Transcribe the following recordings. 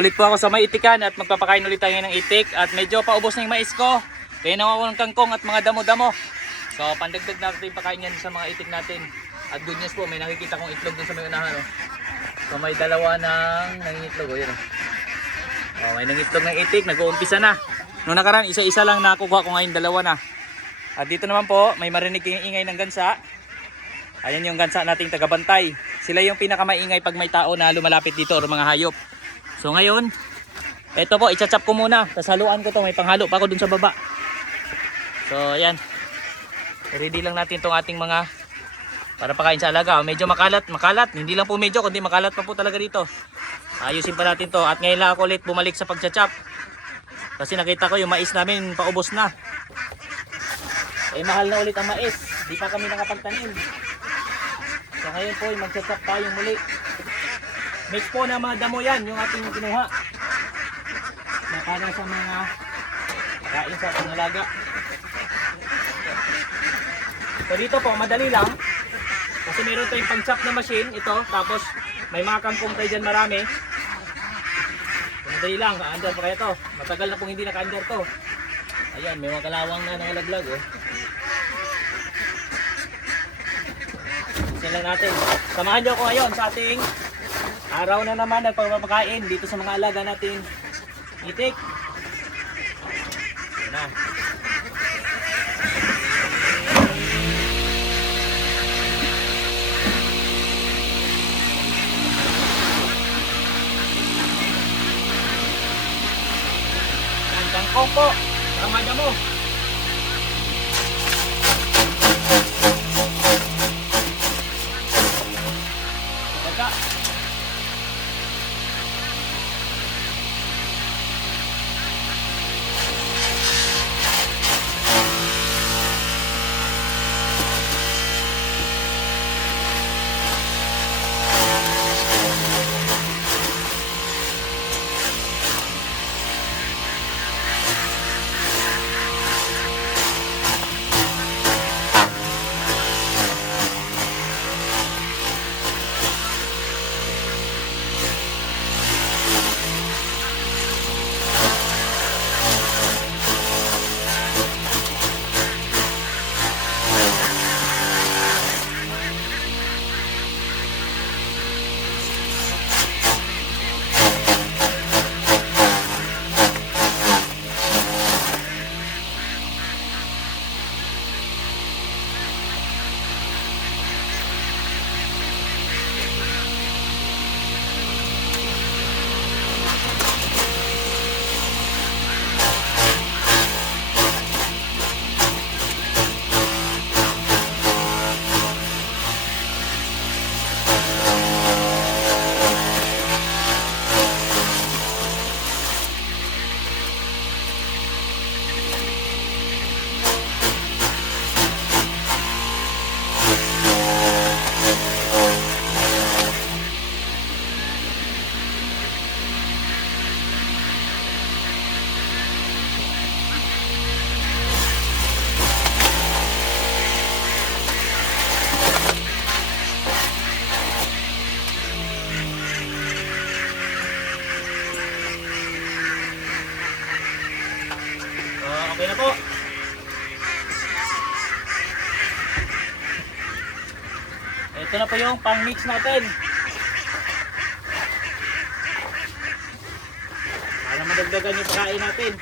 Ulit po ako sa may itikan at magpapakain ulit tayo ng itik at medyo paubos na yung mais ko. Kaya naman ako ng kangkong at mga damo-damo. So pandagdag natin yung pakain yan sa mga itik natin. At good news po, may nakikita kong itlog dun sa may unahan. Oh. So may dalawa ng nangingitlog. Oh, yun, oh. Oh, may nangitlog ng itik, nag-uumpisa na. Noong nakaraan, isa-isa lang nakukuha ko, ngayon dalawa na. At dito naman po, may marinig yung ingay ng gansa. Ayan yung gansa nating tagabantay. Sila yung pinakamaingay pag may tao na lumalapit dito o mga hayop. So ngayon, eto po, i-chop ko muna. Tapos haluan ko to, may panghalo pa ako dun sa baba. So ayan. Ready lang natin tong ating mga para pakain sa alaga. Medyo makalat. Hindi lang po medyo, kundi makalat pa po talaga dito. Ayusin pa natin to. At ngayon lang ako ulit bumalik sa pag-chop. Kasi nakita ko yung mais namin paubos na. Eh mahal na ulit ang mais. Di pa kami nakapagtanim. So ngayon po, mag-chop tayong muli. Mix po na mga damo yan, yung ating kinuha. Na para sa mga kain sa pangalaga. So dito po, madali lang. Kasi meron tayong pang-chop na machine, ito. Tapos may mga kangkong tayo dyan marami. So, madali lang, ka-under pa kaya to. Matagal na pong hindi naka-under to. Ayan, may mga kalawang na nangalaglag. Oh. Yan lang natin. Samahan nyo ako ngayon sa ating araw na naman ng pagpapakain dito sa mga alaga natin itik. Yan na. Yan, kangkong po. Tama mo. Okay na po. Ito na po yung pang-mix natin. Para madagdagan yung pagkain natin.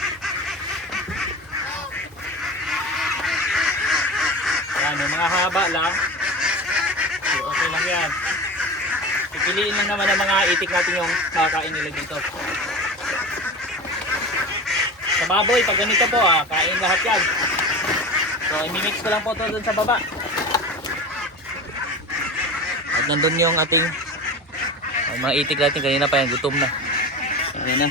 Yan, yung mga haba lang. So, okay lang yan. Pipiliin lang naman ang mga itik natin yung makakain nila dito. Sa baboy, pag ganito po, kain lahat yan. So, i-mix ko lang po ito dun sa baba. At nandun yung ating mga itik natin. Kanina pa yan, gutom na. Ayan na.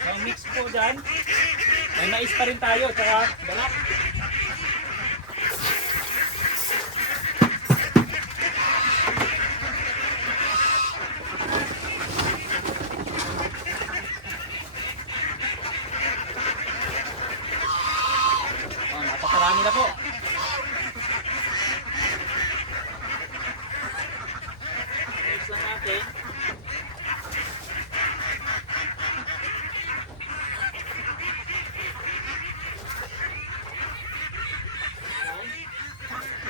So, mix po dyan. May mais pa rin tayo, tsaka balak. Napakarami na po. Mix lang natin.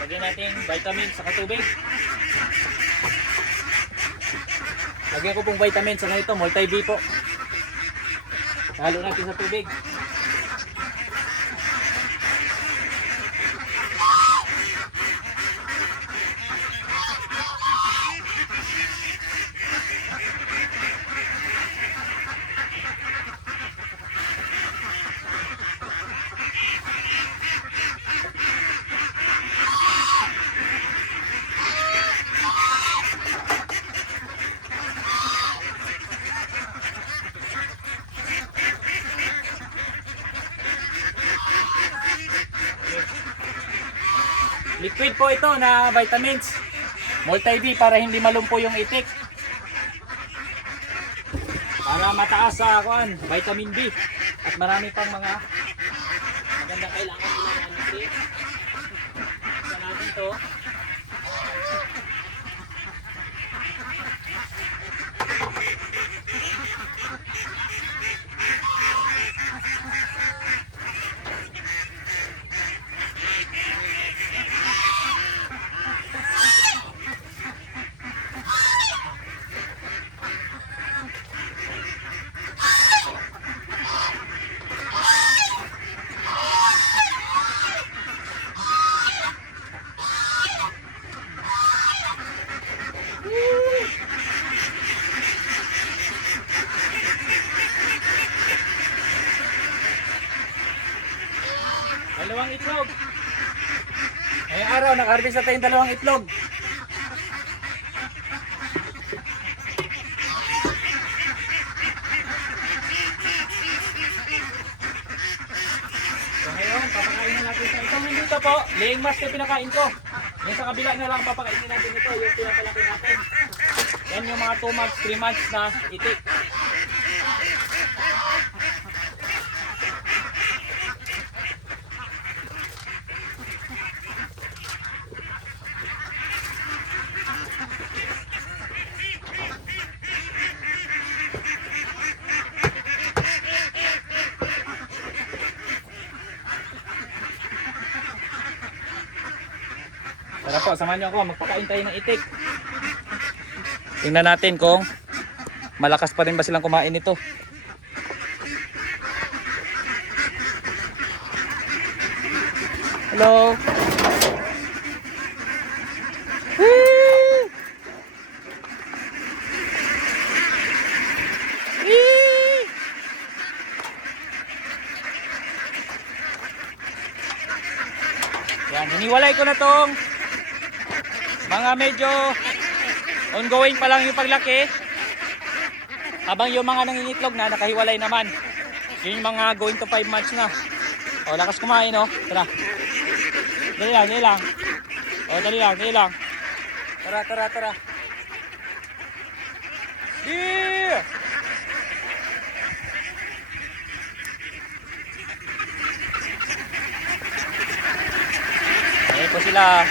Lagyan natin vitamin sa tubig. Lagyan ko pong vitamin sa ito, multi-B po. Halo natin sa tubig. Liquid po ito na vitamins. Multi-B para hindi malumpo yung itik. Para mataas sa vitamin B. At marami pang mga magandang kailangan nila ng nutrients. Isa natin to. Dalawang itlog. Ngayong araw, naka-harvest na tayong dalawang itlog. So ngayon, papakain na natin sa itong dito po. Laying mask na pinakain ko. Yung sa kabila na lang papakainin natin ito. Yung pinapalaki natin. Yan yung mga 2 months, 3 months na itik. Tara po, samahan niyo ako, magpakain tayo ng itik. Tingnan natin kung malakas pa rin ba silang kumain nito. Hello. Yan, hiniwalay ko na tong mga medyo ongoing pa lang yung paglaki. Habang yung mga nangingitlog na nakahiwalay naman. Yung mga going to 5 months na. O, lakas kumain, o. Tara. Dali lang, dali lang. O, dali lang, dali lang. Tara, tara, tara. Yeah! Ayan po sila.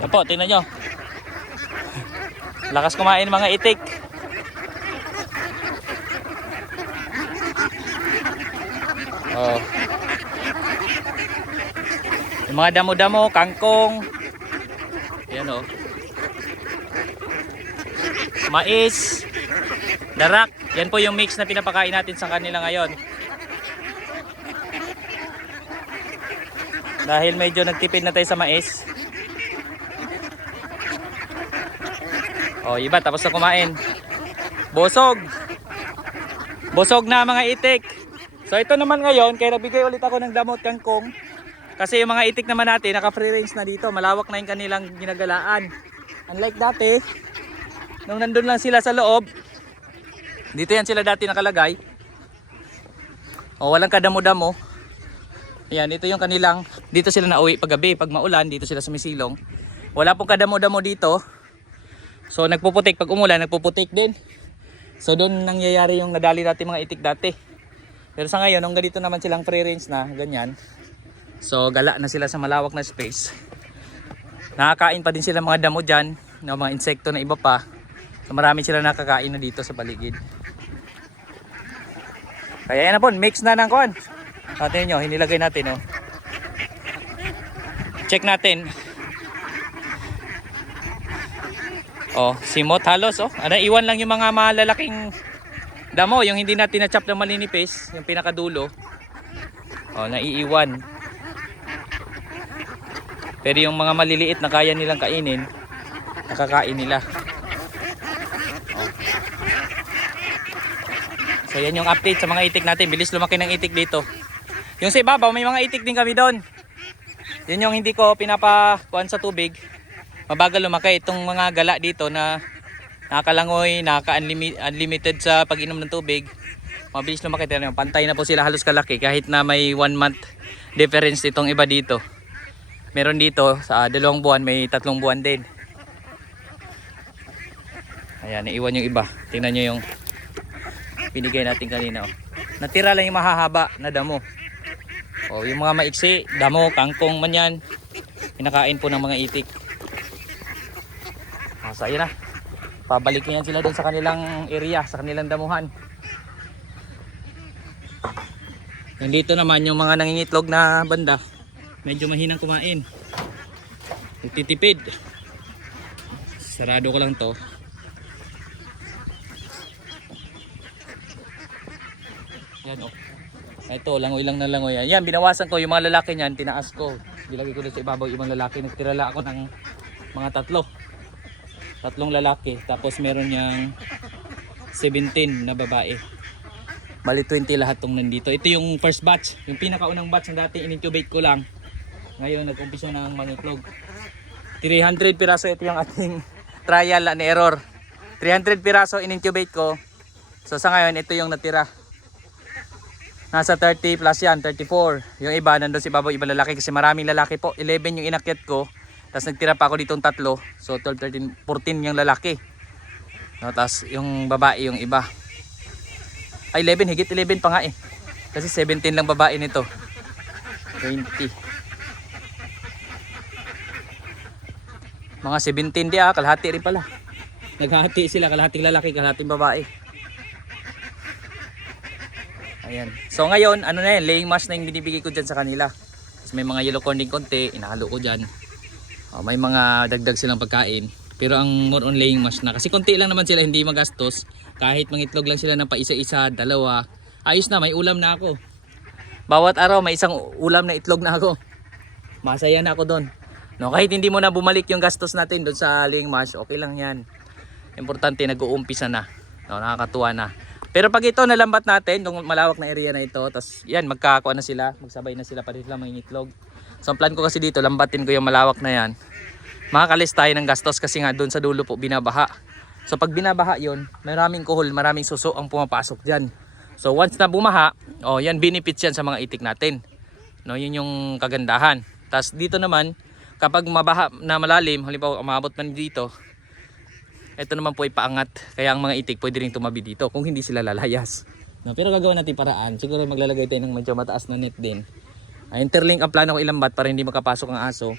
Yan po, tingnan nyo. Lakas kumain mga itik. Oh. Yung mga damo-damo, kangkong. Yan oh. Mais, darak. Yan po yung mix na pinapakain natin sa kanila ngayon. Dahil medyo nagtipid na tayo sa mais. Oh, iba tapos na kumain. Busog. Busog na mga itik. So ito naman ngayon, kaya nabigay ulit ako ng damot kangkong. Kasi yung mga itik naman natin, naka-free range na dito. Malawak na yung kanilang ginagalaan. Unlike dati, nung nandun lang sila sa loob, dito yan sila dati nakalagay. O walang kadamo-damo. Ayan, ito yung kanilang, dito sila nauwi pag gabi. Pag maulan, dito sila sumisilong. Wala pong kadamo-damo dito. So nagpuputik, pag umulan, nagpuputik din. So doon nangyayari yung nadali natin mga itik dati. Pero sa ngayon, nung ganito naman silang free range na, ganyan. So gala na sila sa malawak na space. Nakakain pa din sila mga damo dyan, mga insekto na iba pa. So marami sila nakakain na dito sa paligid. Kaya yan na po, mix na ng kon. Natin nyo, hinilagay natin oh. Check natin. Oh, simot halos oh. Ano, iwan lang yung mga malalaking damo, yung hindi natin na-chop na malinipis, yung pinakadulo. Oh, naiiwan. Pero yung mga maliliit na kaya nilang kainin, nakakain nila. Oh. So yan yung update sa mga itik natin. Bilis lumaki ng itik dito. Yung sa ibabaw, may mga itik din kami doon. Yun yung hindi ko pinapakuan sa tubig. Mabagal lumaki itong mga gala dito na nakakalangoy, nakaka-unlimited sa pag-inom ng tubig. Mabilis lumaki. Pantay na po sila halos kalaki kahit na may 1 month difference itong iba dito. Meron dito sa 2 buwan, may 3 buwan din. Ayan, naiwan yung iba. Tingnan nyo yung binigay natin kanina. Oh. Natira lang yung mahahaba na damo. Oh, yung mga maiksi, damo, kangkong man yan. Pinakain po ng mga itik. Oh, so ayan na. Pabalik yan sila doon sa kanilang area, sa kanilang damuhan. Nandito naman yung mga nangingitlog na banda. Medyo mahinang kumain. Nagtitipid. Sarado ko lang to. Yan oh. Ito, langoy lang na langoy. Yan, binawasan ko yung mga lalaki niyan, tinaas ko. Nilagay ko doon sa ibabaw ibang lalaki. Nagtirala ako ng mga 3 lalaki. Tapos meron niyang 17 na babae. Bali 20 lahat tong nandito. Ito yung first batch. Yung pinakaunang batch na dati in-incubate ko lang. Ngayon nag-umpisa ng mangitlog. 300 piraso ito yung ating trial and error. 300 piraso in-incubate ko. So sa ngayon ito yung natira. Nasa 30 plus yan, 34. Yung iba nandun si babaw, ibang lalaki kasi maraming lalaki po. 11 yung inakyat ko. Tapos nagtira pa ako ditong 3. So 12, 13, 14 yung lalaki. No, tapos yung babae yung iba. Ay 11, higit 11 pa nga eh. Kasi 17 lang babae nito. 20. Mga 17 di kalahati rin pala. Naghahati sila, kalahating lalaki, kalahating babae. Ayan. So ngayon, ano na yan, laying mash na yung binibigay ko dyan sa kanila. Tapos may mga yellow corn din konti, inahalo ko dyan. May mga dagdag silang pagkain. Pero ang more on laying mash na. Kasi konti lang naman sila, hindi magastos. Kahit mangitlog lang sila ng pa isa-isa, 2. Ayos na, may ulam na ako. Bawat araw may isang ulam na itlog na ako. Masaya na ako doon. No, kahit hindi mo na bumalik yung gastos natin doon sa laying mash, okay lang yan. Importante, nag-uumpisa na. No, nakakatuwa na. Pero pag ito nalambat natin, itong malawak na area na ito, tapos yan, magkakakuha na sila, magsabay na sila pa rin sila mangingitlog. So ang plan ko kasi dito, lambatin ko yung malawak na yan. Makakalis tayo ng gastos kasi nga doon sa dulo po binabaha. So pag binabaha yon, maraming kuhol, maraming suso ang pumapasok dyan. So once na bumaha, yan benefits yan sa mga itik natin. No, yun yung kagandahan. Tapos dito naman, kapag mabaha na malalim, halimbawa umabot man dito, ito naman po ay paangat. Kaya ang mga itik pwede rin tumabi dito kung hindi sila lalayas. No, pero gagawin natin paraan. Siguro maglalagay tayo ng medyo mataas na net din. Interlink ang plano ko ilambat para hindi makapasok ang aso.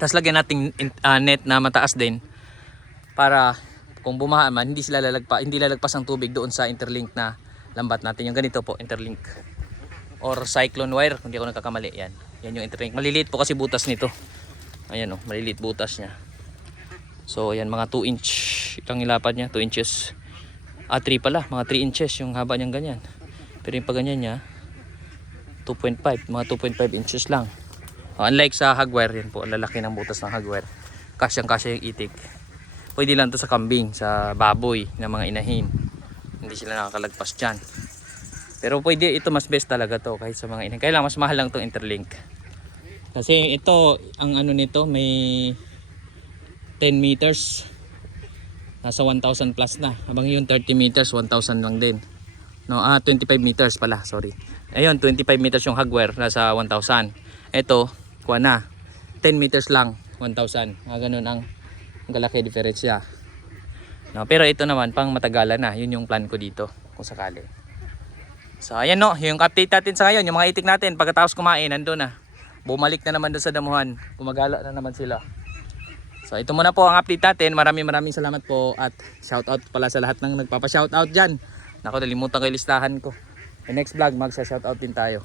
Tapos lagyan natin net na mataas din. para kung bumaha man hindi lalagpas ang tubig doon sa interlink na lambat natin. Yung ganito po, interlink or cyclone wire kung di ako nagkakamali. Yan yung interlink. Maliliit po kasi butas nito. Ayan oh, maliliit butas niya. So ayan, mga 2 inch itang ilapad niya, 2 inches. 3 pala, mga 3 inches yung haba niyang ganyan. Pero yung pag ganyan niya 2.5, mga 2.5 inches lang. Unlike sa hagwire, yan po, ang lalaki ng butas ng hagwire. Kasyang-kasya yung itik. Pwede lang to sa kambing, sa baboy na mga inahin. Hindi sila nakakalagpas dyan. Pero pwede, ito mas best talaga to kahit sa mga inahin. Kaya lang, mas mahal lang tong interlink. Kasi ito, ang ano nito, may 10 meters. Nasa 1,000 plus na. Habang yung 30 meters, 1,000 lang din. No, 25 meters pala, sorry. Ayun, 25 meters yung hagwire, nasa 1,000. Ito, kuha na. 10 meters lang, 1,000. Ganun ang galaki diferensya. No, pero ito naman pang matagalan na. Yun yung plan ko dito kung sakali. So ayan no, yung update natin sa ngayon, yung mga itik natin pagkatapos kumain nandun na. Bumalik na naman doon sa damuhan. Gumagala na naman sila. So ito muna po ang update natin. Maraming salamat po at shoutout pala sa lahat ng nagpapa-shoutout diyan. Nako, nalimutan ko yung listahan ko. The next vlog magsa-shoutout din tayo.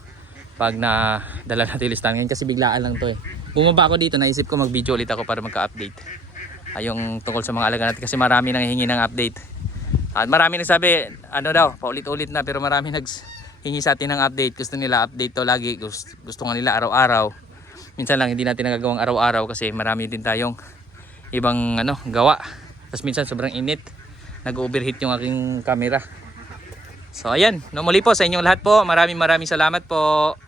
Pag na dala natin yung listahan ngayon kasi biglaan lang to eh. Bumaba ako dito, naisip ko mag-video ulit ako para magka-update. Yung tungkol sa mga alaga natin kasi marami nang hihingi ng update. At marami nagsabi, ano daw, paulit-ulit na pero marami naghingi sa atin ng update. Gusto nila update to lagi, gusto nga nila araw-araw. Minsan lang hindi natin nagagawang araw-araw kasi marami din tayong ibang gawa. Tapos minsan sobrang init, nag-overheat yung aking camera. So ayan, muli po sa inyong lahat po, maraming salamat po.